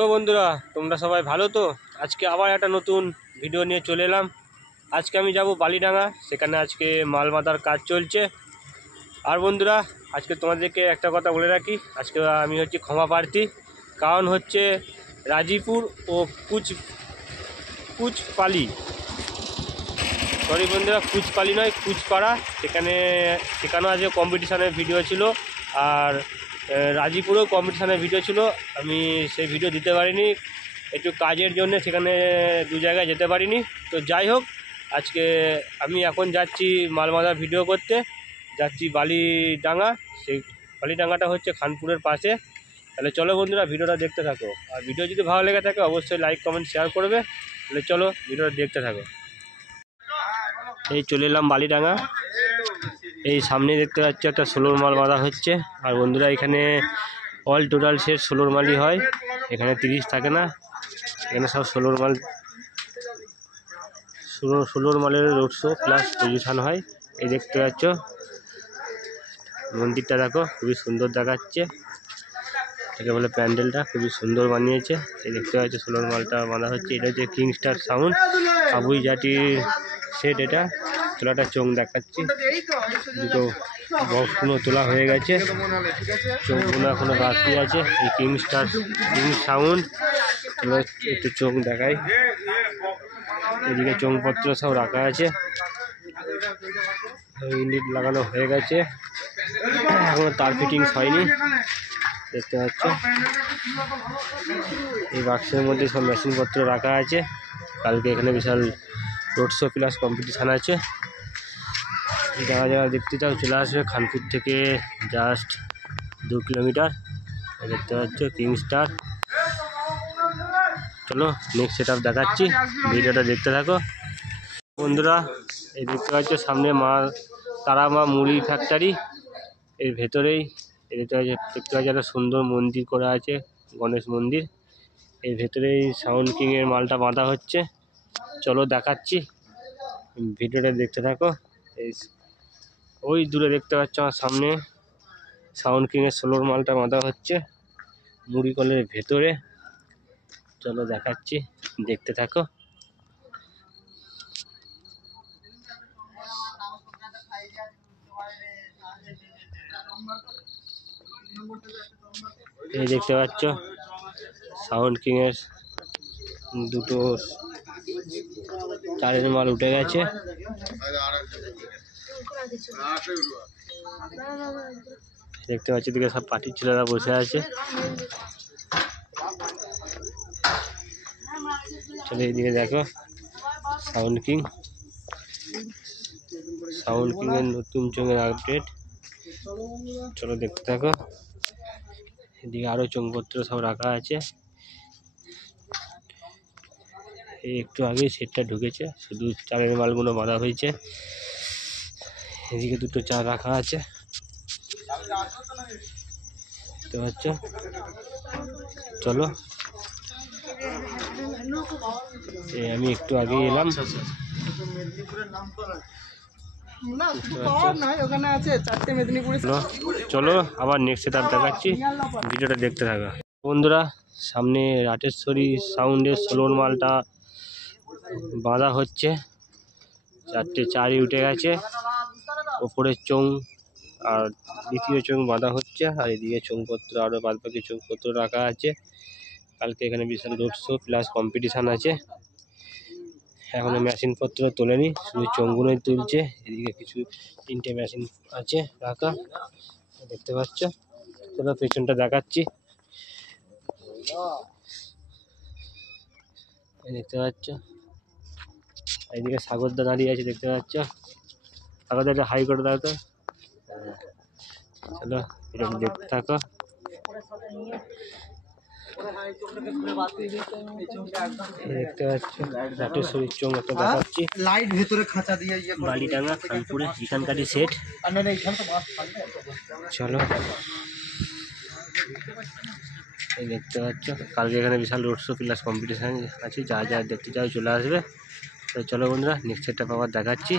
তো বন্ধুরা তোমরা সবাই ভালো তো? আজকে আবার একটা নতুন ভিডিও নিয়ে চলে এলাম। আজকে আমি যাব বালিডাঙ্গা, সেখানে আজকে মাল বাঁধার কাজ চলছে। আর বন্ধুরা আজকে তোমাদেরকে একটা কথা বলে রাখি, আজকে আমি হচ্ছে ক্ষমা প্রার্থী। কারণ হচ্ছে রাজিপুর ও কুচপালি, সরি বন্ধুরা, কুচপালি নয় কুচপাড়া, সেখানেও আজকে কম্পিটিশানের ভিডিও ছিল। আর রাজিপুরেও কম্পিটিশানের ভিডিও ছিল, আমি সেই ভিডিও দিতে পারিনি, একটু কাজের জন্য সেখানে দু জায়গায় যেতে পারিনি। তো যাই হোক, আজকে আমি এখন যাচ্ছি মাল বাঁধার ভিডিও করতে, যাচ্ছি বালিডাঙ্গা। সেই বালিডাঙ্গাটা হচ্ছে খানপুরের পাশে। তাহলে চলো বন্ধুরা ভিডিওটা দেখতে থাকো, আর ভিডিও যদি ভালো লেগে থাকে অবশ্যই লাইক কমেন্ট শেয়ার করবে। তাহলে চলো ভিডিওটা দেখতে থাকো। এই চলে এলাম বালিডাঙ্গা, এই সামনে দেখতে পাচ্ছি একটা ষোলোর মাল বাঁধা হচ্ছে। আর বন্ধুরা এখানে অল টোটাল সেট ষোলোর মালই হয়, এখানে 30 থাকে না, এখানে সব ষোলোর মালের রোড শো প্লাস পজিশন হয়। এই দেখতে পাচ্ছ মন্দিরটা, দেখো খুবই সুন্দর দেখাচ্ছে, একে বলে প্যান্ডেলটা খুবই সুন্দর বানিয়েছে। এই দেখতে পাচ্ছ ষোলোর মালটা বাঁধা হচ্ছে। এটা হচ্ছে কিং স্টার সাউন্ড আবুই জাটির সেট। এটা তোলাটা চোখ দেখাচ্ছি, দুটো বক্সগুলো তোলা হয়ে গেছে, চোখগুলো এখনো বাকি আছে। এই কিং সাউন্ড একটু চোখ দেখায়, এদিকে চোখপত্র সব রাখা আছে, ইউনিট লাগানো হয়ে গেছে, এখনো তার ফিটিংস হয়নি। দেখতে পাচ্ছ এই বাক্সের মধ্যে সব মেশিনপত্র রাখা আছে। কালকে এখানে বিশাল রোড শো প্লাস কম্পিটিশান আছে, যারা যারা দেখতে চাও চলে আসবে। খানপুর থেকে জাস্ট 2 কিলোমিটার। দেখতে পাচ্ছ কিং স্টার। চলো নেক্সট সেট আপ দেখাচ্ছি, ভিডিওটা দেখতে থাকো বন্ধুরা। এই দেখতে পাচ্ছ সামনে তারা মা মুড়ি ফ্যাক্টরি, এর ভেতরেই দেখতে পাচ্ছ একটা সুন্দর মন্দির করা আছে, গণেশ মন্দির। এর ভেতরেই সাউন্ড কিংয়ের মালটা বাঁধা হচ্ছে। চলো দেখাচ্ছি, ভিডিওটা দেখতে থাকো। এই ওই দূরে দেখতে পাচ্ছ আমার সামনে সাউন্ড কিংয়ের ষোলোর মালটা বাঁধা হচ্ছে মুড়ি কলের ভেতরে। চলো দেখাচ্ছি, দেখতে থাকো। এই দেখতে পাচ্ছ সাউন্ড কিংয়ের দুটো তারের মাল উঠে গেছে। দেখতে পাচ্ছি দিকে সব পার্টির ছেলেরা বসে আছে। চলো এইদিকে দেখো সাউন্ড কিংয়ের নতুন চোঙের আপডেট। চলো দেখতে থাকো, এদিকে আরো চোঙপত্র সব রাখা আছে। এই একটু আগে সেটটা ঢুকেছে, শুধু চালের মালগুলো বাঁধা হয়েছে। এদিকে দুটো চার রাখা আছে, দেখতে পাচ্ছ। চলো আমি একটু আগে এলাম, চলো আবার নেক্সট সেট আপ দেখাচ্ছি, ভিডিওটা দেখতে থাকো বন্ধুরা। সামনে রাটেশ্বরী সাউন্ডের ষোলোর মালটা বাঁধা হচ্ছে, 4টে চারই উঠে গেছে, ওপরের চোঙ আর দ্বিতীয় চোঙ বাঁধা হচ্ছে। আর এদিকে চোঙপত্র আরও বাদবাকি চোঙপত্র রাখা আছে। কালকে এখানে বিশাল রোড শো প্লাস কম্পিটিশান আছে। এখনো মেশিনপত্র তোলেনি, শুধু চোঙগুলোই তুলছে। এদিকে কিছু 3টে মেশিন আছে রাখা, দেখতে পাচ্ছ। চলো পেছনটা দেখাচ্ছি, দেখতে পাচ্ছ। এইদিকে সাগরদা দাঁড়িয়ে আছে, দেখতে পাচ্ছ। সাগরদা একটা হাই করে দাও তো। চলো এটা দেখতে থাকো। দেখতে পাচ্ছ রাটেশ্বরীর চোঙ একটা দেখাচ্ছি, লাইট ভেতরে খাঁচা দিয়ে বালিডাঙ্গা খানপুরে এখানকারই সেট। চলো এই দেখতে পাচ্ছ কালকে এখানে বিশাল রোড শো প্লাস কম্পিটিশান আছে, যা যা দেখতে চাও চলে আসবে। তো চলো বন্ধুরা নেক্সট সেটটা আবার দেখাচ্ছি,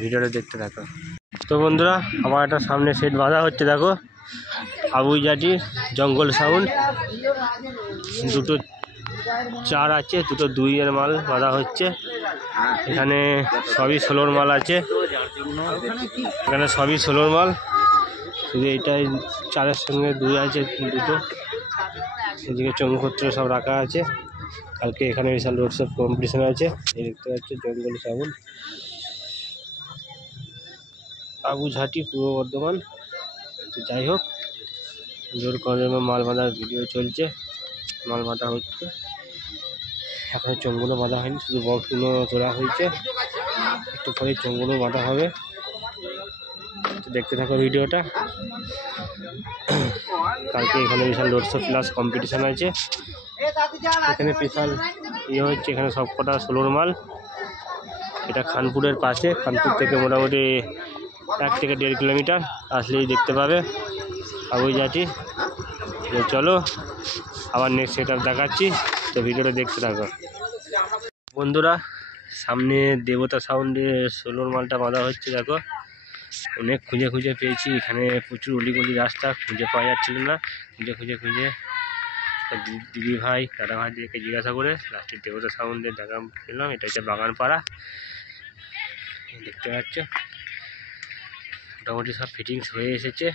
ভিডিওটা দেখতে থাকো। তো বন্ধুরা আমার একটা সামনে সেট বাঁধা হচ্ছে, দেখো আবুই জাটি জঙ্গল সাউন্ড। দুটো 4 আছে, দুটো 2-এর মাল বাঁধা হচ্ছে। এখানে সবই 16 মাল আছে, এখানে সবই 16 মাল, শুধু এইটাই 4-এর সঙ্গে 2 আছে দুটো। এদিকে চঙ্গুপত্র সব রাখা আছে। কালকে এখানে বিশাল রোড শো কম্পিটিশন আছে। এই দেখতে পাচ্ছি জঙ্গলি সাবুন, বাবুঝাটি, পূর্ব বর্ধমান। তো যাই হোক, জোর করে মাল বাঁধার ভিডিও চলছে, মাল বাঁধা হচ্ছে। এখনো চোঙগুলো বাঁধা হয়নি, শুধু বক্সগুলো তোলা হয়েছে, একটু পরে চোঙগুলো বাঁধা হবে। তো দেখতে থাকো ভিডিওটা। কালকে এখানে বিশাল রোড শো প্লাস কম্পিটিশান আছে। এখানে বিশাল হচ্ছে, এখানে সব কটা 16 মাল। এটা খানপুরের পাশে, খানপুর থেকে মোটামুটি 1 থেকে 1.5 কিলোমিটার আসলেই দেখতে পাবে বাবুঝাটি। চলো আবার নেক্সট সেটআপ দেখাচ্ছি, তো ভিডিওটা দেখতে থাকো বন্ধুরা। সামনে দেবতা সাউন্ডে 16 মালটা বাঁধা হচ্ছে। দেখো, অনেক খুঁজে খুঁজে পেয়েছি, এখানে প্রচুর অলিগলি রাস্তা, খুঁজে পাওয়া যাচ্ছিল না। খুঁজে দিদি ভাই, দাদা ভাইদেরকে জিজ্ঞাসা করে লাস্টে দেবতা সাউন্ডে দেখা পেলাম। এটা হচ্ছে বাগানপাড়া, দেখতে পাচ্ছ। মোটামুটি সব ফিটিংস হয়ে এসেছে,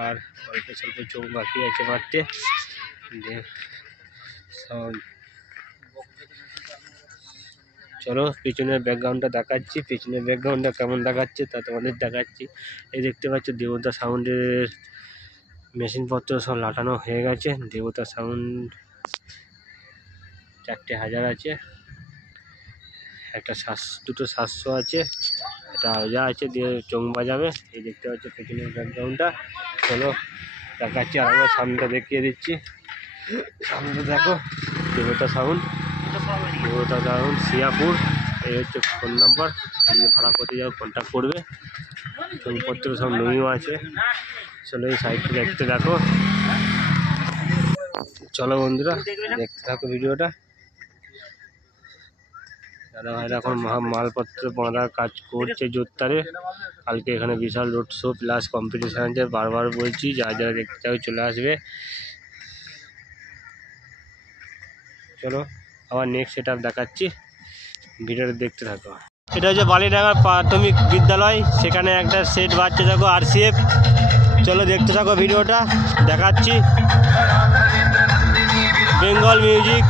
আর অল্প স্বল্প চোখ বাকি আছে মারতে। সব চলো পিছনের ব্যাকগ্রাউন্ডটা দেখাচ্ছি, পিছনের ব্যাকগ্রাউন্ডটা কেমন দেখাচ্ছে তা তোমাদের দেখাচ্ছি। এই দেখতে পাচ্ছ দেবতা সাউন্ডের মেশিনপত্র সব লাটানো হয়ে গেছে। দেবতা সাউন্ড 4টে 1000 আছে, দুটো 700 আছে, এটা আওজা আছে দিয়ে চোঙ বাজাবে। এই দেখতে পাচ্ছ পিছনের ব্যাকগ্রাউন্ডটা। চলো দেখাচ্ছি, আর সামনেটা দেখিয়ে দিচ্ছি। সামনে দেখো দেবতা সাউন্ড, শিয়াপুর। এই হচ্ছে ফোন নাম্বার, ভাড়া করতে যাও কন্ট্যাক্ট করবে। চোঙপত্র সব নিউ আছে। চলো এই সাইডটা দেখতে দেখো। চলো বন্ধুরা দেখতে থাকো ভিডিওটা। দাদা ভাইরা এখন মালপত্র বাঁধার কাজ করছে জোরদারে। কালকে এখানে বিশাল রোড শো প্লাস কম্পিটিশান আছে, বারবার বলছি যারা যারা দেখতে চাও চলে আসবে। চলো আবার নেক্সট সেটআপ দেখাচ্ছি, ভিডিওটা দেখতে থাকো। এটা হচ্ছে বালিডাঙ্গা প্রাথমিক বিদ্যালয়, সেখানে একটা সেট বাজছে দেখো, RCF। চলো দেখতে থাকো ভিডিওটা দেখাচ্ছি। বেঙ্গল মিউজিক।